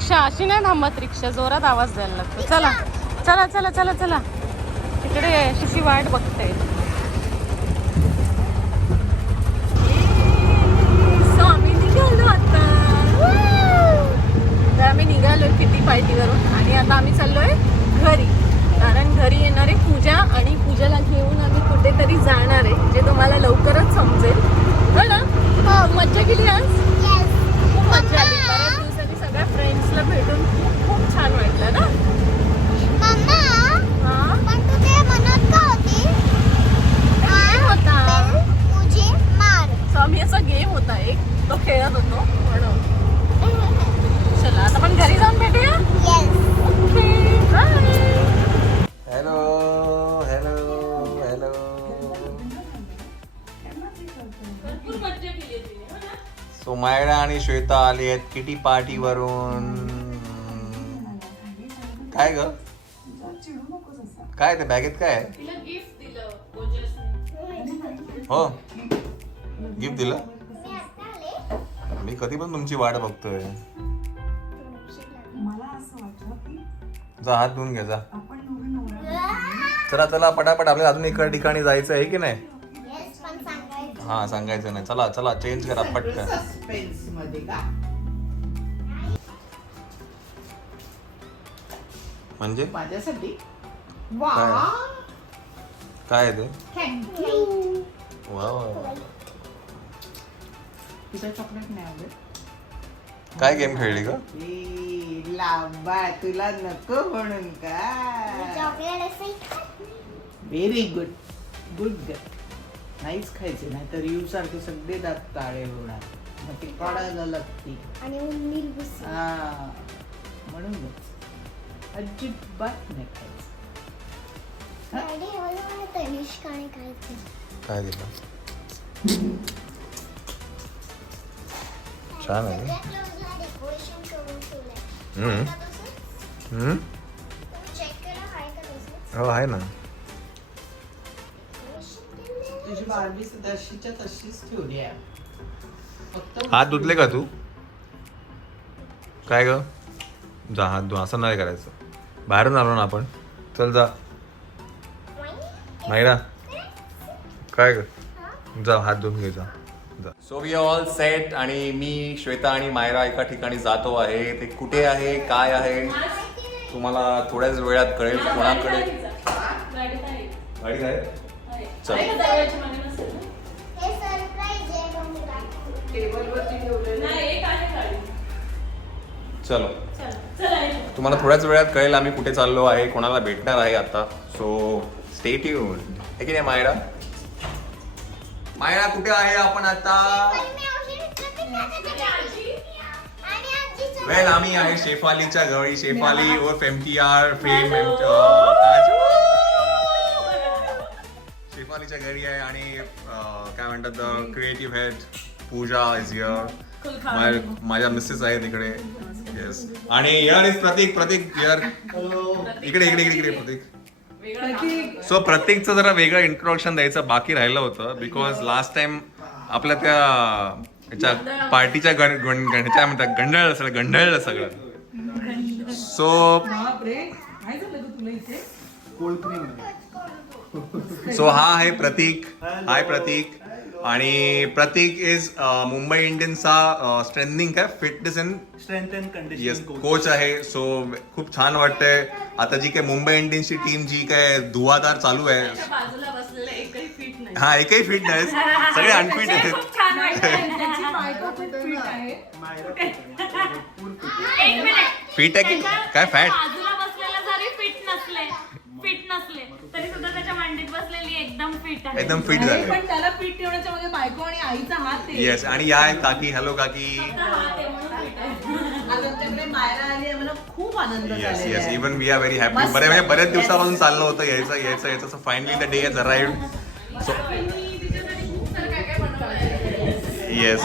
रिक्षा अशी नाही थांबत, रिक्षा जोरात आवाज द्यायला लागतो. चला चला चला चला चला, तिकडे अशी वाट बघते. सो आम्ही निघालो आता. तर आम्ही निघालो किटी पार्टीवरून आणि आता आम्ही चाललोय घरी, कारण घरी येणार आहे पूजा आणि पूजाला घेऊन आम्ही कुठेतरी जाणार आहे, जे तुम्हाला लवकरच समजेल. हो ना? मज्जा केली आज, खूप मज्जा आली. बऱ्याच दिवसांनी सगळ्या फ्रेंड्सला भेटून खूप खूप छान वाटलं ना. आम्ही असा गेम होता एक, तो खेळत होतो म्हणून. चला आता आपण घरी जाऊन भेटूया. Okay bye. Hello hello hello. भरपूर मज्जा केली तिने, हो ना? सो मायरा आणि श्वेता आली आहेत किटी पार्टी वरून. काय ग, काय ते बॅगेत काय आहे? तिला गिफ्ट दिलं ओजसने. हो, गिफ्ट दिलं. मी कधी पण तुमची वाट बघतोय. जा हात धुवून घे जा. चला चला पटापट, आपल्याला अजून एका ठिकाणी जायचं आहे की नाही? हा सांगायचं नाही. चला चला चेंज करा पटकन. म्हणजे माझ्यासाठी काय आहे ते? थँक्यू. वा वा. तुझा चॉकलेट नाही आवडत? काय गेम खेळली का? लांबा तुला नको म्हणून का? Very good good girl. नाहीच खायचे, नाही तर यू सारखे सगळे दात काळे होणार, मग ते काढायला लागते. म्हणूनच अजिबात नाही खायचं. काय दिलं? छान आहे. हो आहे ना. तुझी बारबी तशीच्या तशीच ठेवली आहे. फक्त हात धुतले का तू? काय ग, जा हात धु. असं नाही करायचं, बाहेरून आलो ना आपण. चल जा. मायरा काय ग, जा हात धुवून घे जा. सो वी ऑल सेट आणि मी, श्वेता आणि मायरा एका ठिकाणी जातो आहे. ते कुठे आहे काय आहे तुम्हाला थोड्याच वेळात कळेल. कोणाकडे गाडी आहे? चल चलो, तुम्हाला थोड्याच वेळात कळेल आम्ही कुठे चाललो आहे, कोणाला भेटणार आहे आता. So stay tuned. आहे की नाही मायरा? मायरा कुठे आहे आपण आता? वेल आम्ही आहे शेफालीच्या घरी. शेफाली उर्फ MTR फेम शेफालीच्या घरी आहे आणि काय म्हणतात the creative head Pooja is here. माझ्या मिसेस आहे तिकडे. येस. आणि here is Prateek. Prateek here. इकडे इकडे इकडे इकडे प्रतीक. सो प्रत्येकचं जरा वेगळं इंट्रोडक्शन द्यायचं बाकी राहिलं होतं, बिकॉज लास्ट टाइम आपल्या त्या ह्याच्या पार्टीच्या ह्याच्या म्हणतात गंडळलं सगळं. सो हा आहे प्रतीक. हाय प्रतीक. आणि प्रतीक इज मुंबई इंडियन्सचा स्ट्रेंथनिंग काय fitness and strength and conditioning yes coach आहे. सो खूप छान वाटतंय. आता जी काय मुंबई इंडियन्सची टीम जी काय धुवाधार चालू आहे, बाजूला बसलेलं एकही फिट नाही. हा एकही फिट नाही, सगळे अनफिट आहेत. खूप छान फिट आहे की काय फॅट? बाजूला बसलेला जरी फिट नसले तरी सुद्धा त्याच्या मांडीत बसलेली एकदम फिट आहे. एकदम फिट झाले. पण त्याला पीठ ठेवण्याच्या मध्ये बायको आणि आईचा हात आहे. येस. आणि या आहेत काकी. हॅलो काकी. आज आमच्याकडे मायरा आली आहे, मला खूप आनंद येस झालेला येस आहे. Even we are very happy. मस्त बऱ्याच वाटलं. दिवसापासून चाललं होतं यायचं. So finally the day has arrived. So yes.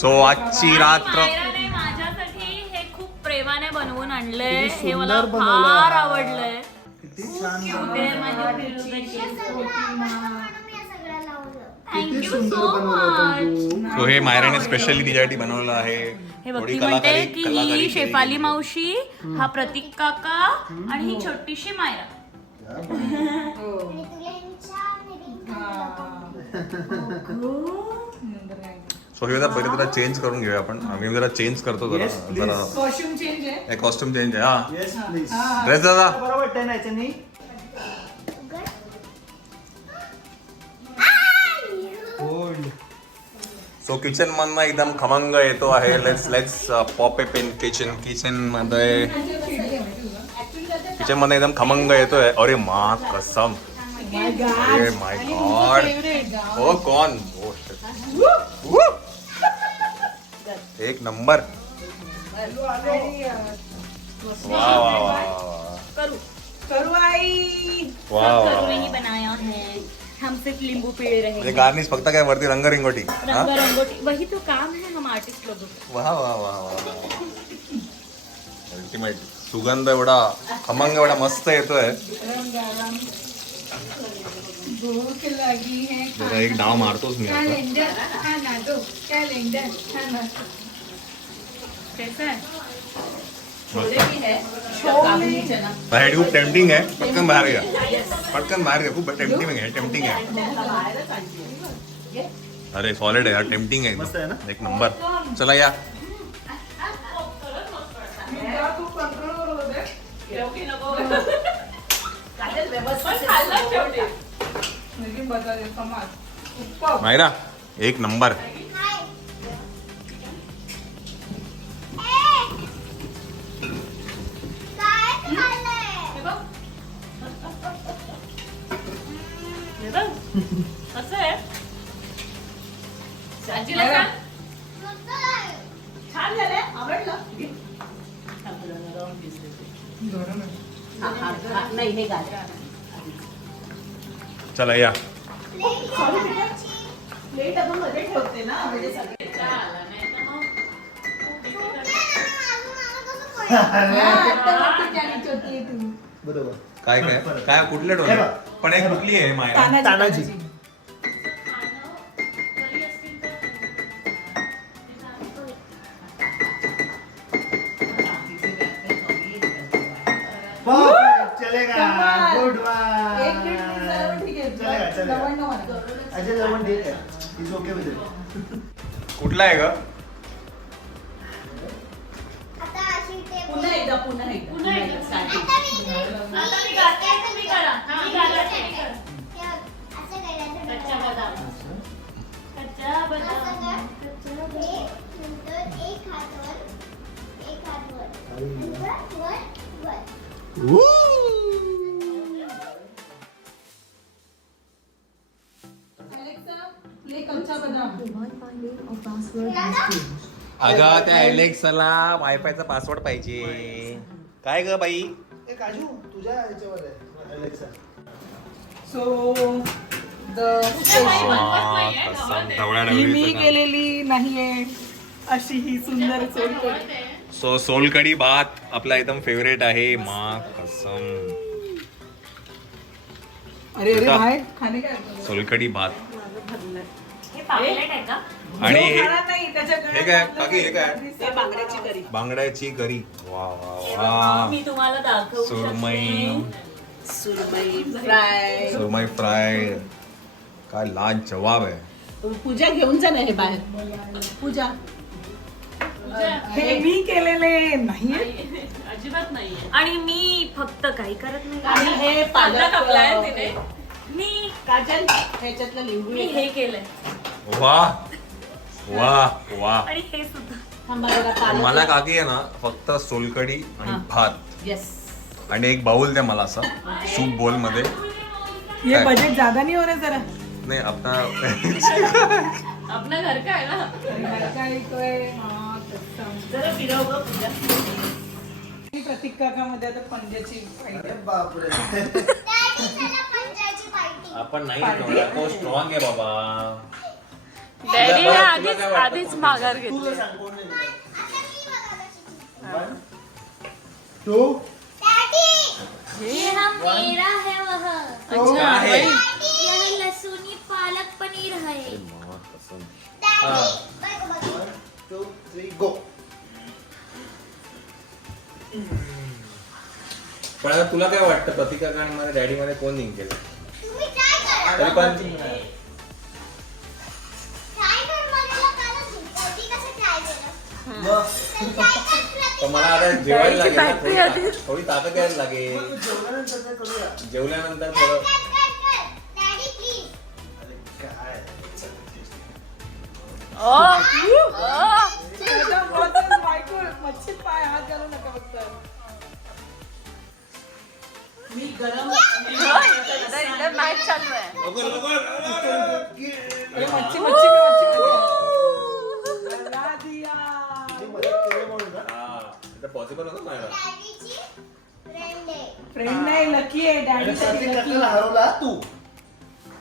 So आजची रात्र मायराने माझ्यासाठी हे खूप प्रेमाने बनवून आणलंय. हे मला फार आवडलंय. Thank you so much. सो हे मायराने स्पेशली तिच्यासाठी बनवलेलं आहे. हे थोडी भक्ती म्हणते कलाकारी की कलाकारी ही शेफाली केली. मावशी, हा प्रतीक काका आणि ही छोटीशी मायरा. सो हे पहिले जरा चेंज करून घेऊया आपण. आम्ही जरा चेंज करतो जरा Yes, please. जरा कॉस्ट्युम चेंज आहे. कॉस्ट्युम चेंज आहे. हा येस प्लीज ड्रेस दादा बरोबर वाटतंय ना याच्यानी होल्ड सो किचन मधनं एकदम खमंग येतो आहे. Let's pop up in kitchen मध्ये किचन मध्ये एकदम खमंग येतोय. अरे मा कसम. अरे माय गॉड. ओ कॉन. एक नंबर. वा वा वा करू आई. वा करू ही बनाया है, हम सिर्फ नींबू पिळे रहे म्हणजे गार्निश फक्त काय वरती रंगरिंगोटी. रंग रंगोटी, वही तो काम है हम आर्टिस्ट लोगों का. वा वा वा वा. अल्टिमेट. सुगंध एवढा खमंग एवढा मस्त येतोय. भूक लगी है. जरा एक डाव मारतोच मी आता. कैलेंडर खाना दो. कैलेंडर खाना. कैसा है? छोले भी है. बाहेर खूप टेम्पटिंग आहे. पटकन बाहेर घ्या. पटकन बाहेर घ्या. खूप टेम्पटिंग आहे. अरे सॉलिड आहे यार. टेम्पटिंग आहे मस्त आहे एकदम. एक नंबर. चला या. मायरा एक नंबर. कसं आहे? आजीला सांग. छान झालंय, आवडलं. नाही हे गाय. चला या. प्लेट आपण मध्ये ठेवते ना म्हणजे सगळे. बरोबर काय काय काय कुठले डोळे पण एक कुठली आहे मायरा. तानाजी परफेक्ट चलेगा गुड वन एक मिनिट जरा ठीक आहे. चलेगा लवण नवण. अजय लवण ठीक आहे इज ओके विथ इट कुठला आहे ग. पुन्हा एकदा पुन्हा एकदा starting. आता मी गाते, तुम्ही करा. मी गाते, तुम्ही करा. कच्चा बदाम. कच्चा बदाम. अगं त्या एलेक्साला वायफायचा पासवर्ड पाहिजे. काय ग बाई. ए काजू तुझ्या याच्यावर आहे अलेक्सा सो मी केलेली नाहीये अशी ही सुंदर सोलकढी. सो सोलकढी भात आपला एकदम फेवरेट आहे. मा कसम. अरे अरे आता- भाई खाणे काय सोलकढी भात. हे पापलेट आहे का? आणि जो हे खाणार नाही त्याच्याकडे हे काय काकी हे काय ते बांगड्याची करी. बांगड्याची करी. वा हे वा बघा, वा. मी तुम्हाला दाखवू सुरमई सुरमई फ्राय. सुरमई फ्राय. काय लाज जवाब आहे. पूजा घेऊन जा ना हे बाहेर. पूजा हे मी केलेले नाहीये. अजिबात नाहीये. आणि मी फक्त काही करत नाही. आणि हे पालक कापलाय तिने. मी काजल ह्याच्यातलं लिंबू मी हे केलंय वा वा वा. आणि हे सुद्धा. थांबा जरा पालक. मला काकी आहे ना फक्त सोलकढी आणि भात यस. आणि एक बाउल द्या मला असा सूप बोल मध्ये. ये काय? बजेट ज्यादा नहीं हो रहा जरा. नाही आपला आपलं घर काय ना. जरा फिरव गं पूजा. प्रतीक काका मध्ये आता पंजाची अरे बापरे आपण नाही ठेवला. तो स्ट्रॉंग आहे बाबा. डॅडी तुला आधीच काय वाटतं? आधीच माघार तुला घेतली. सांग कोण नाही 1 2 ये हम मेरा है वह क्या है? यह लहसुनी पालक पनीर है Daddy, बघ, बघ. 1, 2, 3, go. पण आता तुला काय वाटतं प्रतिका आणि माझ्या डॅडी मध्ये कोण जिंकेल? तुम्ही try करा. तरी पण Try कर मला कालच होती कसं try केलं. मग तर try कर प्रतीक. पण मला आता जेवायला लागेल ना, Battery आधी. थोडी ताकद यायला लागेल. मग जेवणानंतर काय करूया? जेवल्यानंतर कर, थोडं कर, कर, कर. Daddy, please. अरे काय? मी गरम मॅच चालू आहे. अरे मच्छी मच्छी बना दिया. मी मदत केली म्हणून ना. हा आता पॉसिबल होतं मला. डॅडीची फ्रेंड आहे. फ्रेंड नाही लकी आहे आणि डॅडी प्रतीक लकी. काकाला हरवला तू.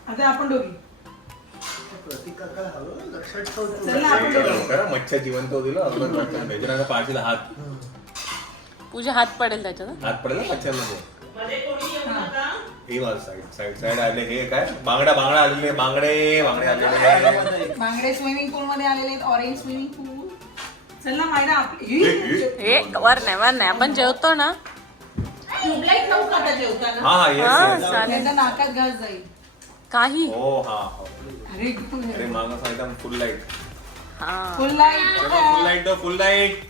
आता आपण दोघी प्रतीक काकाला हरवलं लक्षात ठेव तू. चल ना, आपण दोघी. करा मच्छा जिवंत दिलं अगोदर मच्छा भेजनाचा पाठीला हात पूजा हात पडेल त्याच्यात. हात पडला मच्छांमध्ये. हे माझं साईड साईड आले हे काय बांगडा आलेले बांगडे आलेले. बांगडे स्विमिंग पूल मध्ये आलेले आहेत. ऑरेंज स्विमिंग पूल. चल ना मायरा आपली हे वर नाही आपण जेवतो ना. ट्यूबलाईट लावू का आता जेवताना? हा हा, येस चालेल. नाहीतर नाकात घास जाईल. काही हो हा हो. अरे अरे मागं सांगितलं फुल लाईट हा फुल लाईट. फुल लाईट फुल लाईट.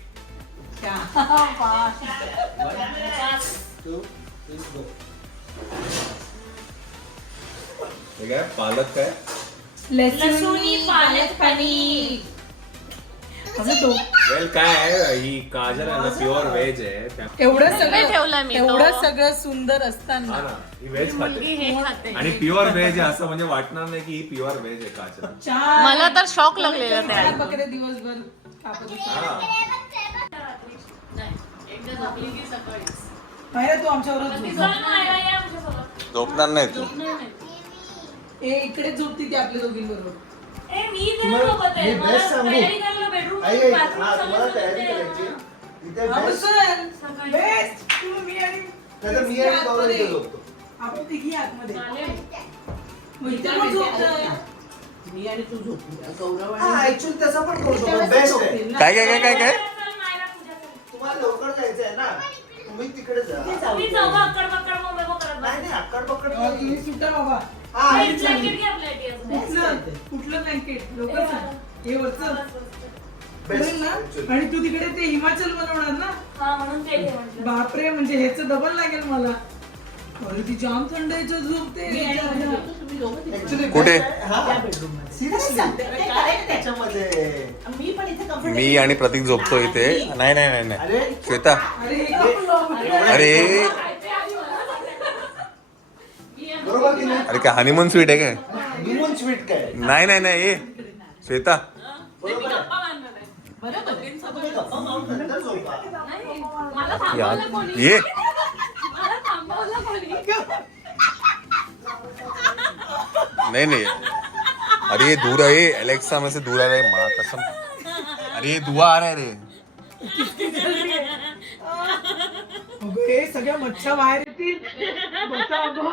2, 3, go. हे काय पालक काय लसूणी पालक पनीर. वेल काय आहे ही काजल आहे ना प्युअर व्हेज आहे एवढं ठेवलंय मी तो. एवढं सगळं सुंदर हा असताना ना ही व्हेज मुलगी खाते हे खाते. आणि प्युअर व्हेज आहे असं म्हणजे वाटणार नाही की ही प्युअर व्हेज आहे काजल. चार मला तर शॉक लागलेला त्या चार बकरे दिवसभर कापत होते. हा मायरा तू आमच्यावरच झोप. झोपणार नाही तू ए इकडे झोपती ती आपल्या दोघींबरोबर. मी बेस्ट सांगू. आई आई, हा तुम्हाला तयारी करायची. इथे बेस्ट. बेस्ट तू मी आणि नाहीतर मी आणि गौरव इथे झोपतो. आपण तिघी आतमध्ये. मग इथे मग झोपतोय. मी आणि तू झोपूया गौरव हा आणि ऍक्च्युअली तसं पण करू शकतो. तेवढंच बेस्ट आहे. झोपतील ना. काय तुम्हाला लवकर जायचंय ना. तुम्ही तिकडे जा. तुम्ही चौघं अक्कड बक्कड मुंबई करत नाही नाही आकड पकड तुम्ही सुटा बाबा. हा कुठलं कुठलं ब्लँकेट लवकर सांग. हे वरचं बेस्ट होईल ना. actually. आणि तू तिकडे ते हिमाचल बनवणार ना. हा म्हणून ते घे म्हटलं. बापरे म्हणजे ह्याचं डबल लागेल मला. अरे ती जाम थंड याच्यात झोपते. तुम्ही दोघं तिकडे. Actually कुठे? best आहे. हा. त्या bedroom मध्ये. Seriously. सांगते, काय काय आहे त्याच्यामध्ये? मी पण इथे comfortable मी आणि प्रतीक झोपतो इथे नाही अरे श्वेता अरे हे couple अरे बरोबर की नाही? अरे काय हनीमून स्वीट आहे काय लिमोन स्वीट काय नाही ए श्वेता बरोबर आहे. बरोबर. तुम्ही गप्पा मारून नंतर झोपा. मला यार थांबवलं कोणी? ये मला थांबवलं कोणी? नहीं अरे ये दूर है एलेक्सा में से दूर आ रहा है माँ कसम अरे ये दुआ आ रहा है रे अगं, हे सगळ्या मच्छा बाहेर येतील. बसा अगं.